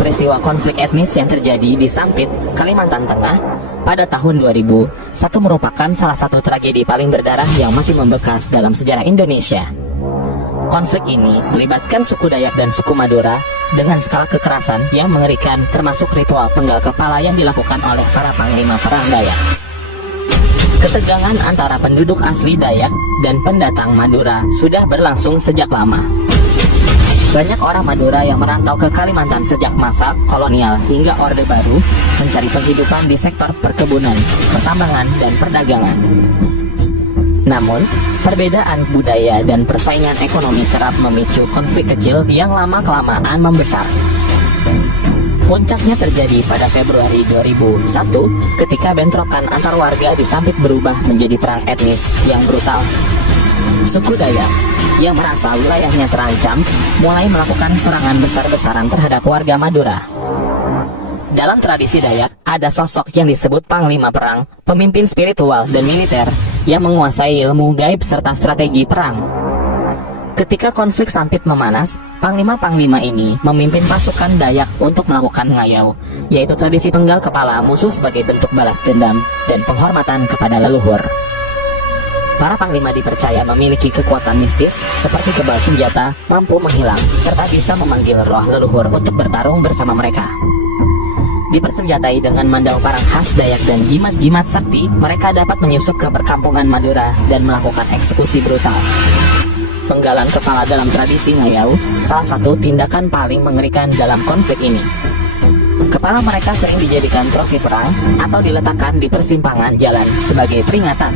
peristiwa konflik etnis yang terjadi di Sampit, Kalimantan Tengah pada tahun 2001 merupakan salah satu tragedi paling berdarah yang masih membekas dalam sejarah Indonesia. Konflik ini melibatkan suku Dayak dan suku Madura dengan skala kekerasan yang mengerikan, termasuk ritual penggal kepala yang dilakukan oleh para panglima perang Dayak. Ketegangan antara penduduk asli Dayak dan pendatang Madura sudah berlangsung sejak lama. Banyak orang Madura yang merantau ke Kalimantan sejak masa kolonial hingga Orde Baru mencari penghidupan di sektor perkebunan, pertambangan, dan perdagangan. Namun, perbedaan budaya dan persaingan ekonomi kerap memicu konflik kecil yang lama-kelamaan membesar. Puncaknya terjadi pada Februari 2001 ketika bentrokan antar warga di Sampit berubah menjadi perang etnis yang brutal. Suku Dayak yang merasa wilayahnya terancam mulai melakukan serangan besar-besaran terhadap warga Madura. Dalam tradisi Dayak, ada sosok yang disebut Panglima Perang, pemimpin spiritual dan militer yang menguasai ilmu gaib serta strategi perang. Ketika konflik Sampit memanas, Panglima-panglima ini memimpin pasukan Dayak untuk melakukan ngayau, yaitu tradisi penggal kepala musuh sebagai bentuk balas dendam dan penghormatan kepada leluhur. Para panglima dipercaya memiliki kekuatan mistis seperti kebal senjata, mampu menghilang, serta bisa memanggil roh leluhur untuk bertarung bersama mereka. Dipersenjatai dengan mandau parang khas Dayak dan jimat-jimat sakti, mereka dapat menyusup ke perkampungan Madura dan melakukan eksekusi brutal. Penggalan kepala dalam tradisi ngayau, salah satu tindakan paling mengerikan dalam konflik ini. Kepala mereka sering dijadikan trofi perang atau diletakkan di persimpangan jalan sebagai peringatan.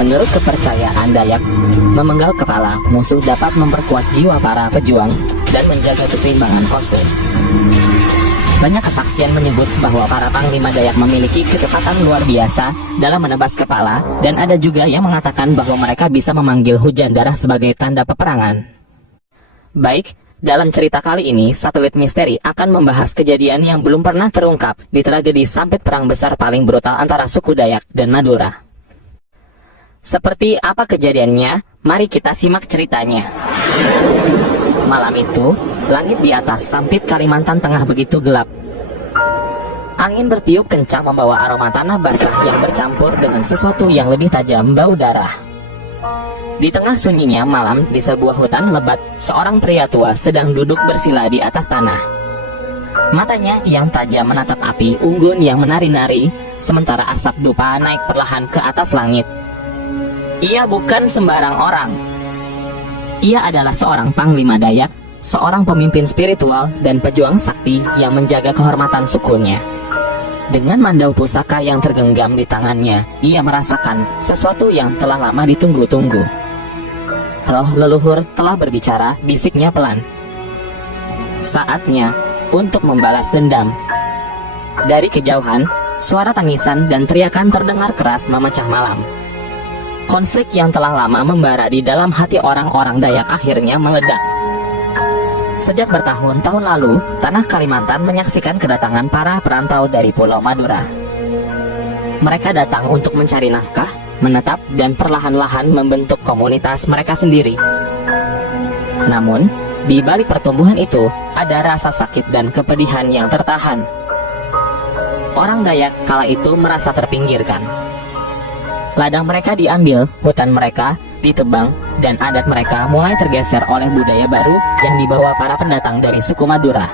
Menurut kepercayaan Dayak, memenggal kepala musuh dapat memperkuat jiwa para pejuang dan menjaga keseimbangan kosmis. Banyak kesaksian menyebut bahwa para panglima Dayak memiliki kecepatan luar biasa dalam menebas kepala, dan ada juga yang mengatakan bahwa mereka bisa memanggil hujan darah sebagai tanda peperangan. Baik, dalam cerita kali ini, satelit misteri akan membahas kejadian yang belum pernah terungkap di tragedi Sampit, perang besar paling brutal antara suku Dayak dan Madura. Seperti apa kejadiannya? Mari kita simak ceritanya. Malam itu, langit di atas Sampit, Kalimantan Tengah begitu gelap. Angin bertiup kencang membawa aroma tanah basah yang bercampur dengan sesuatu yang lebih tajam, bau darah. Di tengah sunyinya malam, di sebuah hutan lebat, seorang pria tua sedang duduk bersila di atas tanah. Matanya yang tajam menatap api unggun yang menari-nari, sementara asap dupa naik perlahan ke atas langit. Ia bukan sembarang orang. Ia adalah seorang panglima Dayak, seorang pemimpin spiritual dan pejuang sakti yang menjaga kehormatan sukunya. Dengan mandau pusaka yang tergenggam di tangannya, ia merasakan sesuatu yang telah lama ditunggu-tunggu. Roh leluhur telah berbicara, bisiknya pelan. Saatnya untuk membalas dendam. Dari kejauhan, suara tangisan dan teriakan terdengar keras memecah malam. Konflik yang telah lama membara di dalam hati orang-orang Dayak akhirnya meledak. Sejak bertahun-tahun lalu, tanah Kalimantan menyaksikan kedatangan para perantau dari Pulau Madura. Mereka datang untuk mencari nafkah, menetap, dan perlahan-lahan membentuk komunitas mereka sendiri. Namun, di balik pertumbuhan itu, ada rasa sakit dan kepedihan yang tertahan. Orang Dayak kala itu merasa terpinggirkan. Ladang mereka diambil, hutan mereka ditebang, dan adat mereka mulai tergeser oleh budaya baru yang dibawa para pendatang dari suku Madura.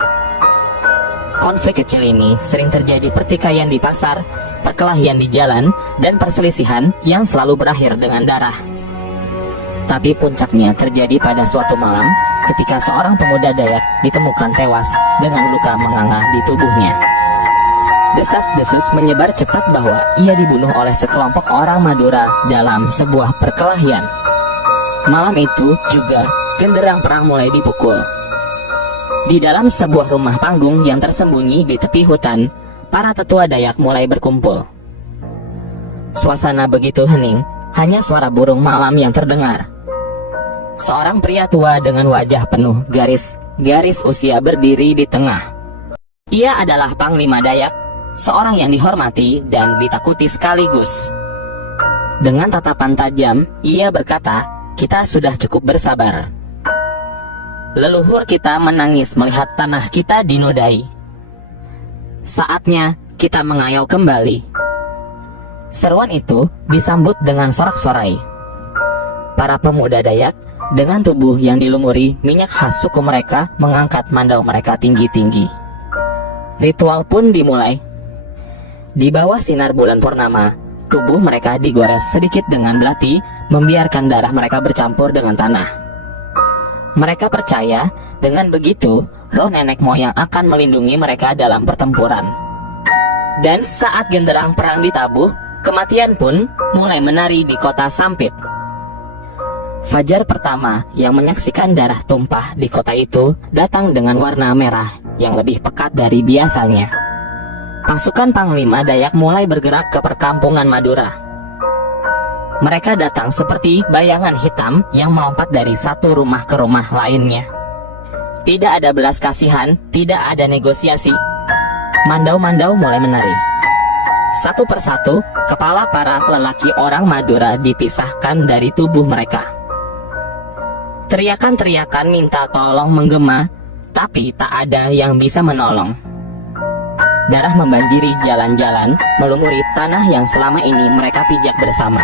Konflik kecil ini sering terjadi pertikaian di pasar, perkelahian di jalan, dan perselisihan yang selalu berakhir dengan darah. Tapi puncaknya terjadi pada suatu malam ketika seorang pemuda Dayak ditemukan tewas dengan luka menganga di tubuhnya. Desas-desus menyebar cepat bahwa ia dibunuh oleh sekelompok orang Madura dalam sebuah perkelahian. Malam itu juga, genderang perang mulai dipukul. Di dalam sebuah rumah panggung yang tersembunyi di tepi hutan, para tetua Dayak mulai berkumpul. Suasana begitu hening, hanya suara burung malam yang terdengar. Seorang pria tua dengan wajah penuh garis usia berdiri di tengah. Ia adalah Panglima Dayak, seorang yang dihormati dan ditakuti sekaligus. Dengan tatapan tajam, ia berkata, "Kita sudah cukup bersabar. Leluhur kita menangis melihat tanah kita dinodai. Saatnya kita mengayau kembali. Seruan itu disambut dengan sorak-sorai. Para pemuda Dayak dengan tubuh yang dilumuri minyak khas suku mereka mengangkat mandau mereka tinggi-tinggi. Ritual pun dimulai. Di bawah sinar bulan purnama, tubuh mereka digores sedikit dengan belati, membiarkan darah mereka bercampur dengan tanah. Mereka percaya dengan begitu, roh nenek moyang akan melindungi mereka dalam pertempuran. Dan saat genderang perang ditabuh, kematian pun mulai menari di kota Sampit. Fajar pertama yang menyaksikan darah tumpah di kota itu datang dengan warna merah yang lebih pekat dari biasanya. Pasukan Panglima Dayak mulai bergerak ke perkampungan Madura. Mereka datang seperti bayangan hitam yang melompat dari satu rumah ke rumah lainnya. Tidak ada belas kasihan, tidak ada negosiasi. Mandau-mandau mulai menari. Satu persatu, kepala para lelaki orang Madura dipisahkan dari tubuh mereka. Teriakan-teriakan minta tolong menggema, tapi tak ada yang bisa menolong. Darah membanjiri jalan-jalan, melumuri tanah yang selama ini mereka pijak bersama.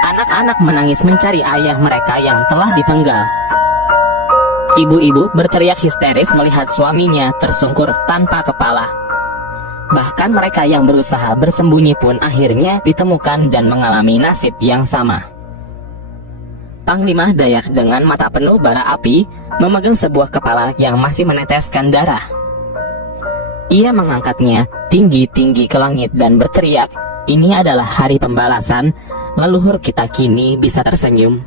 Anak-anak menangis mencari ayah mereka yang telah dipenggal. Ibu-ibu berteriak histeris melihat suaminya tersungkur tanpa kepala. Bahkan mereka yang berusaha bersembunyi pun akhirnya ditemukan dan mengalami nasib yang sama. Panglima Dayak dengan mata penuh bara api memegang sebuah kepala yang masih meneteskan darah. Ia mengangkatnya tinggi-tinggi ke langit dan berteriak, "Ini adalah hari pembalasan, leluhur kita kini bisa tersenyum."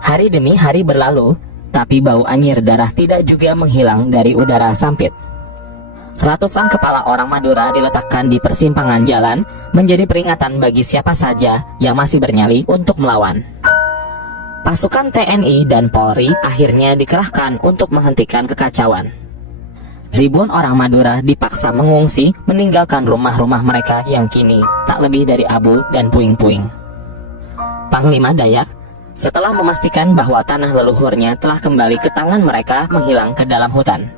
Hari demi hari berlalu, tapi bau anyir darah tidak juga menghilang dari udara Sampit. Ratusan kepala orang Madura diletakkan di persimpangan jalan, menjadi peringatan bagi siapa saja yang masih bernyali untuk melawan. Pasukan TNI dan Polri akhirnya dikerahkan untuk menghentikan kekacauan. Ribuan orang Madura dipaksa mengungsi, meninggalkan rumah-rumah mereka yang kini tak lebih dari abu dan puing-puing. Panglima Dayak, setelah memastikan bahwa tanah leluhurnya telah kembali ke tangan mereka, menghilang ke dalam hutan.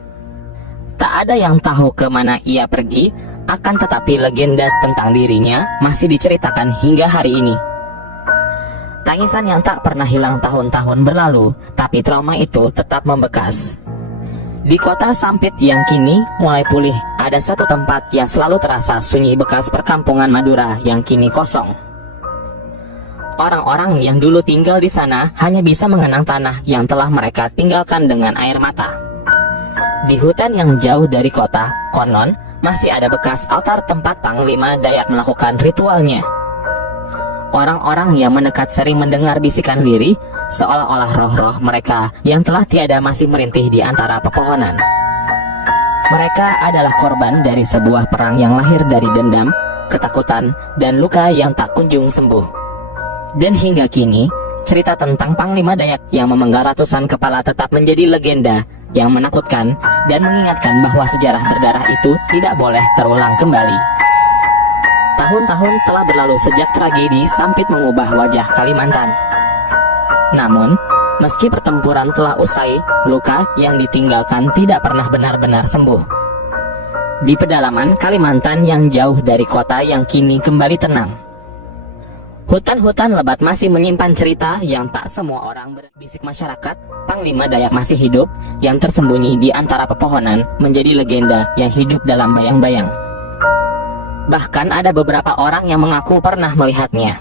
Tak ada yang tahu kemana ia pergi, akan tetapi legenda tentang dirinya masih diceritakan hingga hari ini. Tangisan yang tak pernah hilang tahun-tahun berlalu, tapi trauma itu tetap membekas. Di kota Sampit yang kini mulai pulih, ada satu tempat yang selalu terasa sunyi, bekas perkampungan Madura yang kini kosong. Orang-orang yang dulu tinggal di sana hanya bisa mengenang tanah yang telah mereka tinggalkan dengan air mata. Di hutan yang jauh dari kota, konon masih ada bekas altar tempat Panglima Dayak melakukan ritualnya. Orang-orang yang mendekat sering mendengar bisikan lirih, seolah-olah roh-roh mereka yang telah tiada masih merintih di antara pepohonan. Mereka adalah korban dari sebuah perang yang lahir dari dendam, ketakutan, dan luka yang tak kunjung sembuh. Dan hingga kini, cerita tentang Panglima Dayak yang memenggal ratusan kepala tetap menjadi legenda yang menakutkan dan mengingatkan bahwa sejarah berdarah itu tidak boleh terulang kembali. Tahun-tahun telah berlalu sejak tragedi Sampit mengubah wajah Kalimantan. Namun, meski pertempuran telah usai, luka yang ditinggalkan tidak pernah benar-benar sembuh. Di pedalaman Kalimantan yang jauh dari kota yang kini kembali tenang, hutan-hutan lebat masih menyimpan cerita yang tak semua orang berbisik. Masyarakat, Panglima Dayak masih hidup, yang tersembunyi di antara pepohonan menjadi legenda yang hidup dalam bayang-bayang. Bahkan ada beberapa orang yang mengaku pernah melihatnya.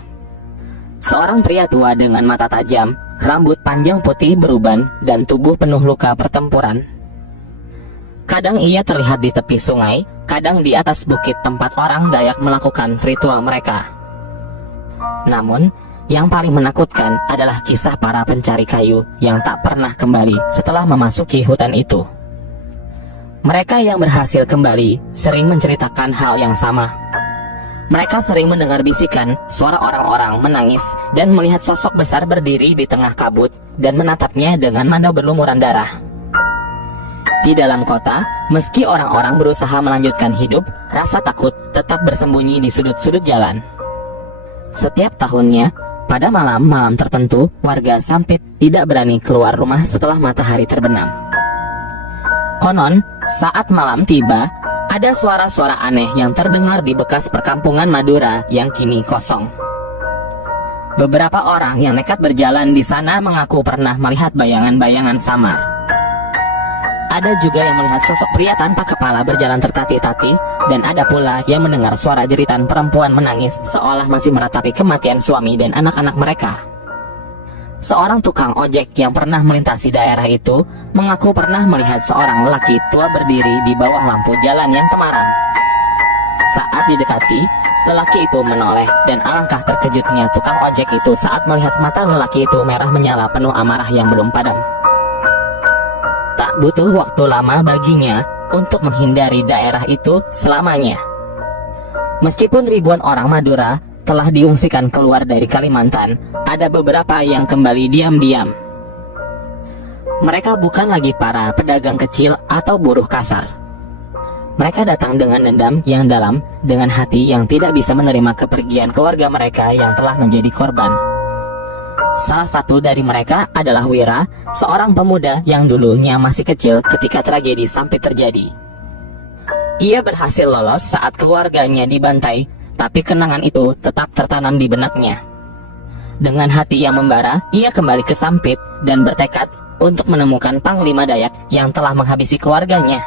Seorang pria tua dengan mata tajam, rambut panjang putih beruban, dan tubuh penuh luka pertempuran. Kadang ia terlihat di tepi sungai, kadang di atas bukit tempat orang Dayak melakukan ritual mereka. Namun, yang paling menakutkan adalah kisah para pencari kayu yang tak pernah kembali setelah memasuki hutan itu. Mereka yang berhasil kembali sering menceritakan hal yang sama. Mereka sering mendengar bisikan, suara orang-orang menangis, dan melihat sosok besar berdiri di tengah kabut dan menatapnya dengan mandau berlumuran darah. Di dalam kota, meski orang-orang berusaha melanjutkan hidup, rasa takut tetap bersembunyi di sudut-sudut jalan. Setiap tahunnya, pada malam-malam tertentu, warga Sampit tidak berani keluar rumah setelah matahari terbenam. Konon, saat malam tiba, ada suara-suara aneh yang terdengar di bekas perkampungan Madura yang kini kosong. Beberapa orang yang nekat berjalan di sana mengaku pernah melihat bayangan-bayangan samar. Ada juga yang melihat sosok pria tanpa kepala berjalan tertatih-tatih, dan ada pula yang mendengar suara jeritan perempuan menangis seolah masih meratapi kematian suami dan anak-anak mereka. Seorang tukang ojek yang pernah melintasi daerah itu mengaku pernah melihat seorang lelaki tua berdiri di bawah lampu jalan yang temaram. Saat didekati, lelaki itu menoleh, dan alangkah terkejutnya tukang ojek itu saat melihat mata lelaki itu merah menyala penuh amarah yang belum padam. Tak butuh waktu lama baginya untuk menghindari daerah itu selamanya. Meskipun ribuan orang Madura telah diungsikan keluar dari Kalimantan, ada beberapa yang kembali diam-diam. Mereka bukan lagi para pedagang kecil atau buruh kasar. Mereka datang dengan dendam yang dalam, dengan hati yang tidak bisa menerima kepergian keluarga mereka yang telah menjadi korban. Salah satu dari mereka adalah Wira, seorang pemuda yang dulunya masih kecil ketika tragedi Sampit terjadi. Ia berhasil lolos saat keluarganya dibantai, tapi kenangan itu tetap tertanam di benaknya. Dengan hati yang membara, ia kembali ke Sampit dan bertekad untuk menemukan Panglima Dayak yang telah menghabisi keluarganya.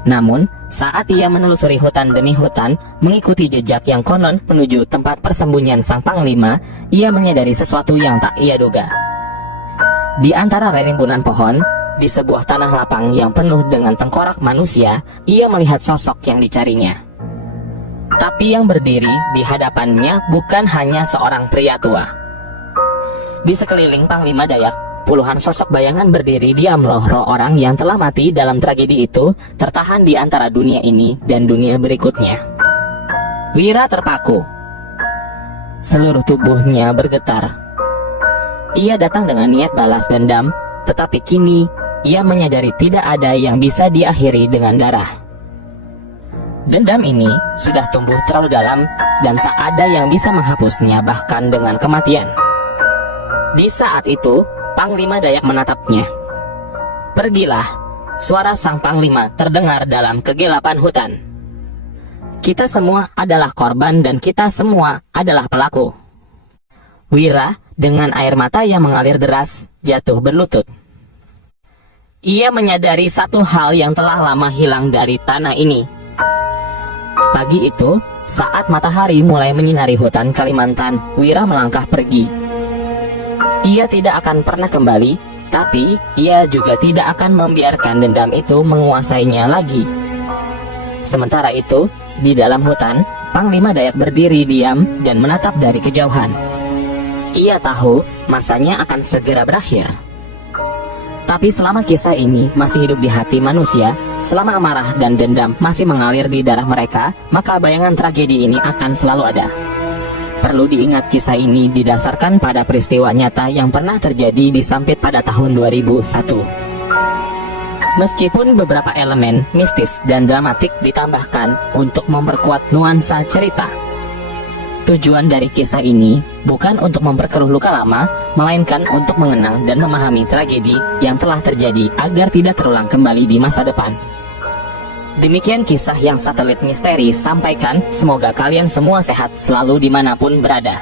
Namun, saat ia menelusuri hutan demi hutan, mengikuti jejak yang konon menuju tempat persembunyian sang Panglima, ia menyadari sesuatu yang tak ia duga. Di antara rimbunan pohon, di sebuah tanah lapang yang penuh dengan tengkorak manusia, ia melihat sosok yang dicarinya. Tapi yang berdiri di hadapannya bukan hanya seorang pria tua. Di sekeliling Panglima Dayak, puluhan sosok bayangan berdiri diam, roh-roh orang yang telah mati dalam tragedi itu tertahan di antara dunia ini dan dunia berikutnya. Wira terpaku. Seluruh tubuhnya bergetar. Ia datang dengan niat balas dendam, tetapi kini ia menyadari tidak ada yang bisa diakhiri dengan darah. Dendam ini sudah tumbuh terlalu dalam dan tak ada yang bisa menghapusnya bahkan dengan kematian. Di saat itu, Panglima Dayak menatapnya. "Pergilah," suara sang Panglima terdengar dalam kegelapan hutan. "Kita semua adalah korban dan kita semua adalah pelaku." Wira dengan air mata yang mengalir deras jatuh berlutut. Ia menyadari satu hal yang telah lama hilang dari tanah ini. Pagi itu, saat matahari mulai menyinari hutan Kalimantan, Wira melangkah pergi. Ia tidak akan pernah kembali, tapi ia juga tidak akan membiarkan dendam itu menguasainya lagi. Sementara itu, di dalam hutan, Panglima Dayak berdiri diam dan menatap dari kejauhan. Ia tahu masanya akan segera berakhir. Tapi selama kisah ini masih hidup di hati manusia, selama amarah dan dendam masih mengalir di darah mereka, maka bayangan tragedi ini akan selalu ada. Perlu diingat, kisah ini didasarkan pada peristiwa nyata yang pernah terjadi di Sampit pada tahun 2001. Meskipun beberapa elemen mistis dan dramatik ditambahkan untuk memperkuat nuansa cerita, tujuan dari kisah ini bukan untuk memperkeruh luka lama, melainkan untuk mengenang dan memahami tragedi yang telah terjadi agar tidak terulang kembali di masa depan. Demikian kisah yang Satelit Misteri sampaikan. Semoga kalian semua sehat selalu dimanapun berada.